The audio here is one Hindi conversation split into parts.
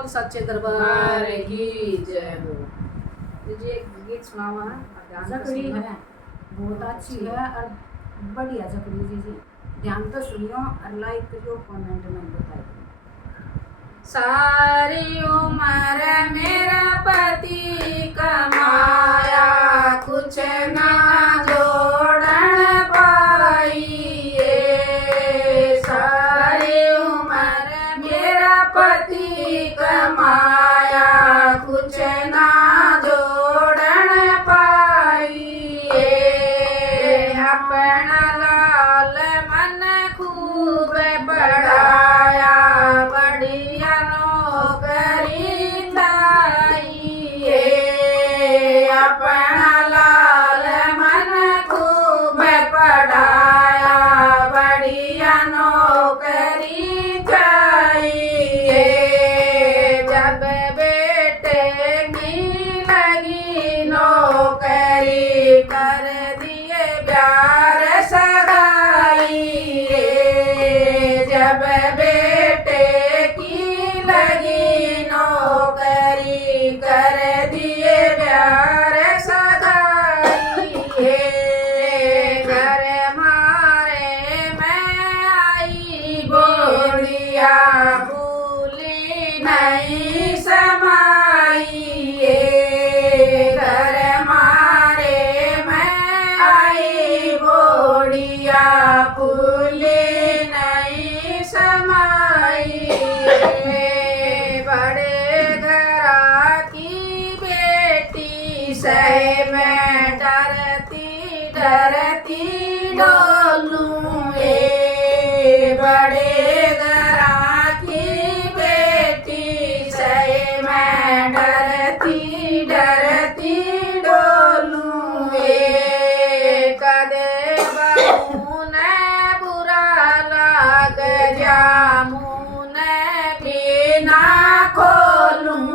बोल सच्चे दरबार की जय हो। मुझे एक गीत सुनावा है। जकड़ी है बहुत अच्छी है और बढ़िया जकड़ी जी ध्यान तो सुनियो और लाइक करियो कमेंट में बताइए। सारी उम्र मेरा पति कमाया कुछ ना जोड़न पाइए। सारी उम्र मेरा पति कमाया कुछ ना जोड़न पाइए। अपना लाल मन खूब बढ़ाया बढ़िया नौकरी चाहिए। अपना लाल मन खूब पढ़ाया बढ़िया नौकरी चाहिए। जब बेटे की लगी नौकरी कर दिए प्यार सगाइए। जब बेटे की लगी नौकरी कर दिए प्यार सगाइए। घर मारे मैं आई बोलिया भूली नहीं समाइए। घर मारे मैं आई बोलिया भूली नहीं समाइए। बड़े घरा की बेटी से मैं डरती डरती डोलूं। बड़े घरा की बेटी से मैं डरती डरती डोलूं। कदे बहू ने बुरा लाग जामुन भी ना खोलूं।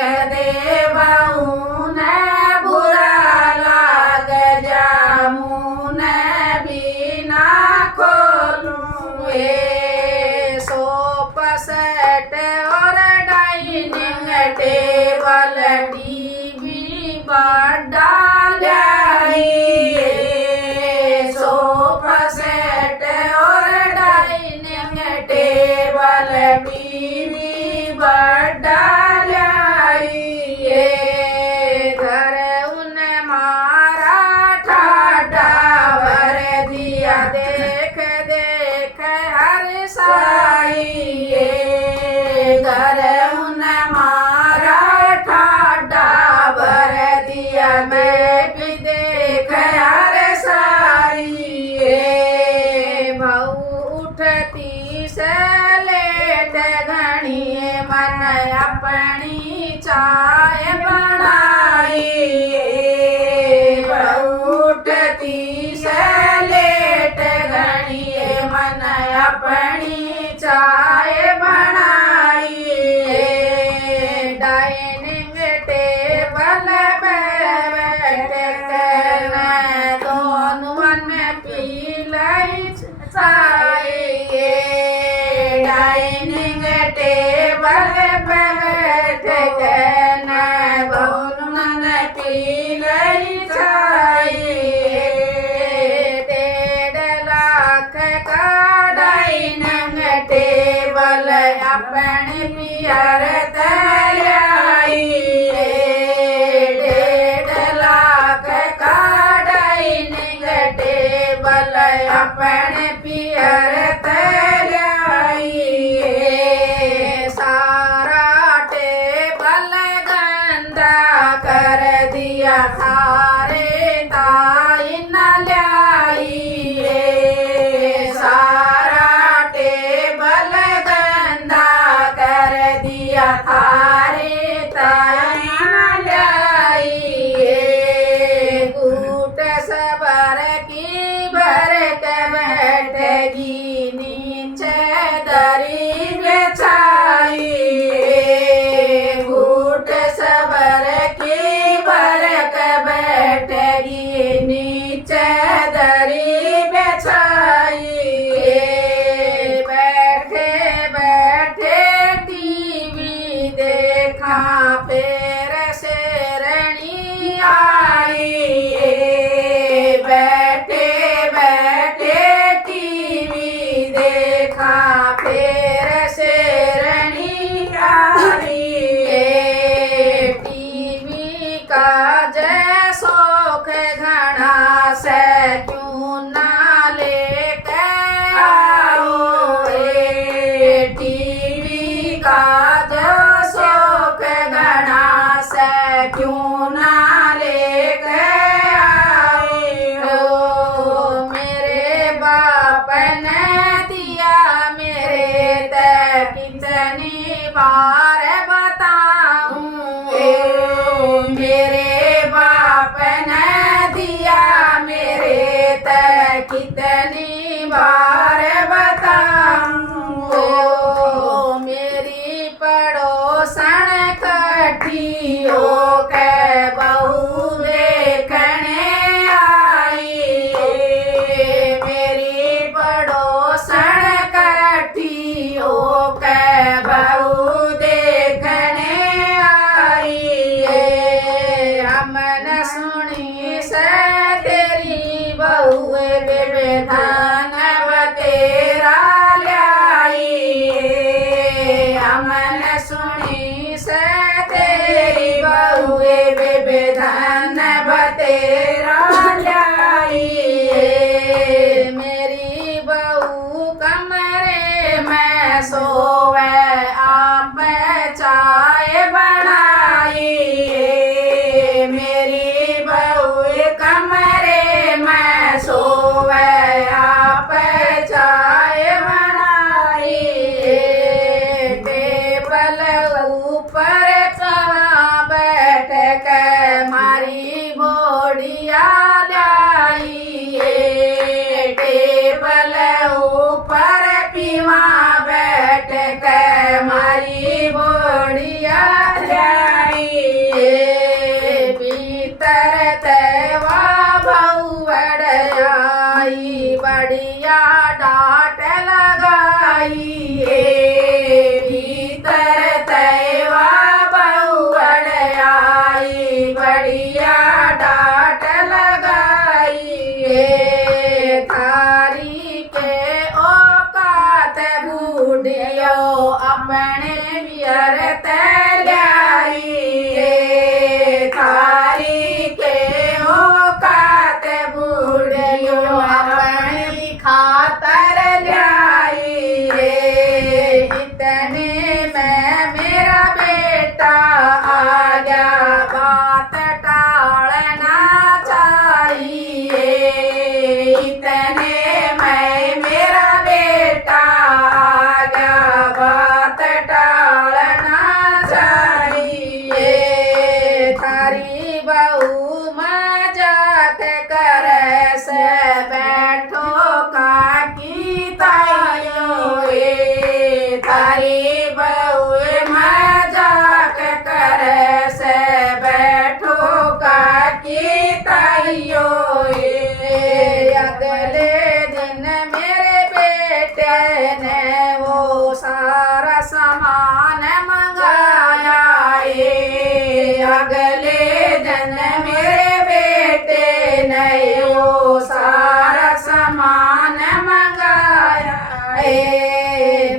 कदे बहू ने बुरा लाग जामुन भी ना खोलूं। सोफा सेट और डाइनिंग टेबल टीवी बड़ा लाइए। सोफा सेट और डाइनिंग टेबल टीवी बड़ा लाइए। घर उन मारा ठाडा भर दिया देख देख हर साइए। घर उन मारा ठाडा भर दिया मैं भी देख हर साइए। बहू उठती से लेट घनी मन अपनी चाय बनाइए। बहू उठती से लेट घनी मन अपनी चाय बनाइए। डाइनिंग टेबल पे बैठ कर दोनों पी लाई चाहिए। डाइनिंग टेबल पे बैठ कर दोनों पी लाई चाहिए। 1.5 लाख का डाइनिंग टेबल अपने पियर तैयारिए। 1.5 लाख का डाइनिंग टेबल अपने पियर तैयारिए। सारा टेबल गंदा कर दिया सारे ताई न ल्याइए। सारा टेबल गंदा कर दिया बार बताऊं, मेरे बाप ने दिया मेरे तक कितनी बार बताऊं। मेरी पड़ोसन कठी होके बहू देखने आई, मेरी पड़ोसन कठी होके बहू देखने आई। हमने सुनी से तेरी बहू बेबेधान बतेरा लाई, हमने सुनी से तेरी बहू बेबेधान बतेरा लाई। मेरी बहू कमरे में सोवे आप चाय बनाई, मेरी बहू कमरे में सोवे आप चाय बनाई। टेबल ऊपर कहाँ बैठ के मारी बोड़िया लाई, टेबल ऊपर पीवा बैठ के मारी बोड़िया लाई। भीतर तेवा बहू आई बढ़िया डांट लगाई, भीतर तेवा बहू आई बढ़िया डांट लगाई। थारी के औकात बूढ़ियो अपने बियर तैयारी, थारी के औकात बूढ़ियो अपनी खातर लाई। इतने में मेरा बेटा आ गया बात टालना चाहिए, इतने में मेरा बेटा आ गया बात टालना चाहिए। थारी बहू मजाक करे से बैठो काकी ताइयों, थारी बहू मजाक करे से बैठो काकी ताइयों। अगले दिन मेरे बेटे ने वो सारा सामान मंगाया, अगले दिन मेरे बेटे ने वो सारा सामान मंगाया।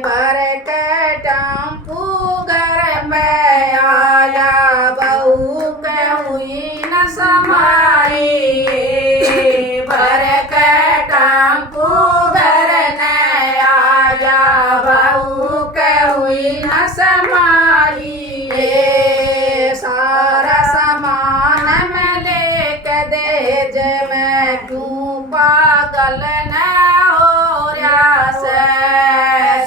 भर के टम्पू घर में आया बहू के हुई न समाई, भर के टम्पू घर में आया बहू के हुई न समाई। सारा सामान मैं लेके दे जे मैं क्यों पागल न हो रहा से,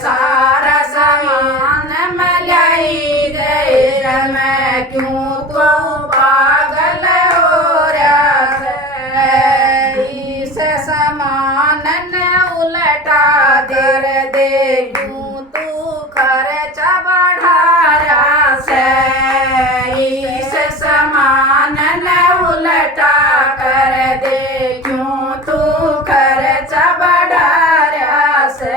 सारा सामान मैं लाई दे मैं क्यों तो पागल हो रहा से। इस सामान ने उलटा दे क्यों तू खर्चा बढ़ा रहा से, इस सामान ने उलटा कर दे क्यों तू खर्चा बढ़ा रहा से।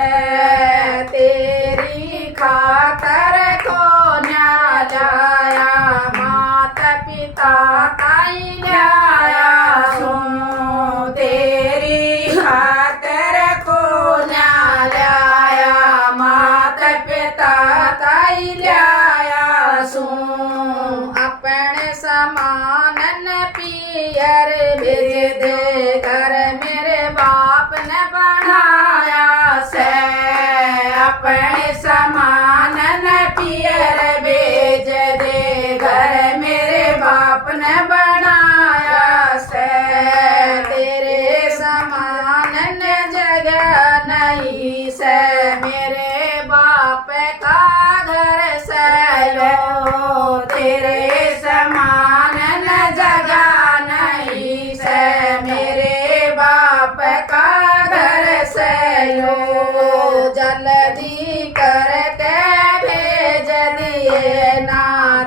तेरी खातर को न्या लाया माता पिता ताई लाया सुन, तेरी खातर को न्या लाया माता पिता ताई लाया सुन। अपने सामान न पियर भेज दे घर मेरे बाप ने बनाया से, अपने सामान न पियर भेज दे घर मेरे बाप ने बनाया से। तेरे सामान न जगह नहीं से मेरे बाप का घर से, जल्दी करके भेज दिए ना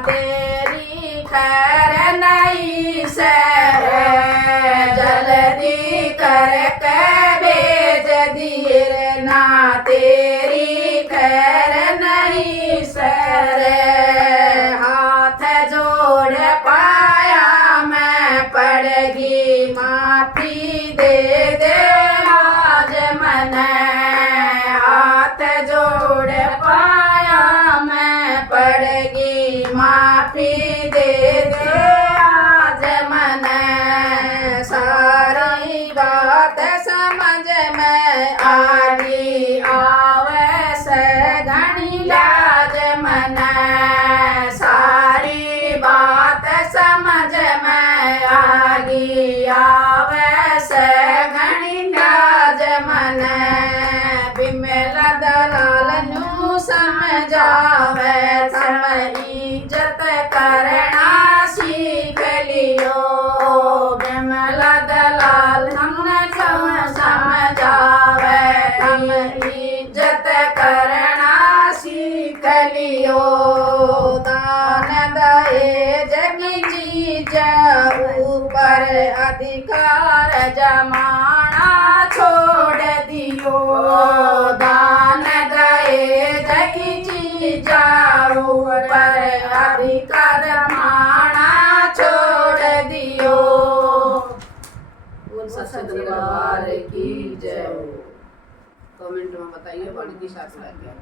तेरी खैर नहीं सह जल्दी करके भेज दिए ना तेरी खैर नहीं सर हाथ जोड़ पाया मैं पड़गी माफी दे दे आज मन हाथ जोड़ पाया मैं पड़गी माफी दे दे आज मन सारी बात समझ में आगी आवे घनी लाज मन सारी बात समझ में आगी आवे घनी लाज मन बिमल दलाल नू समझावे सब इज्जत करना सीख लियो बिमल दलाल हमने समझावे हम इज्जत करना सीख लियो दान दहेज की चीज ऊपर अधिकार जमाना छोड़ दियो दान दहेज की चीज ऊपर अधिकार जमाना छोड़ दियो बोल सच्चे दरबार की जय। कमेंट में बताइए वाणी की साथ लग गया।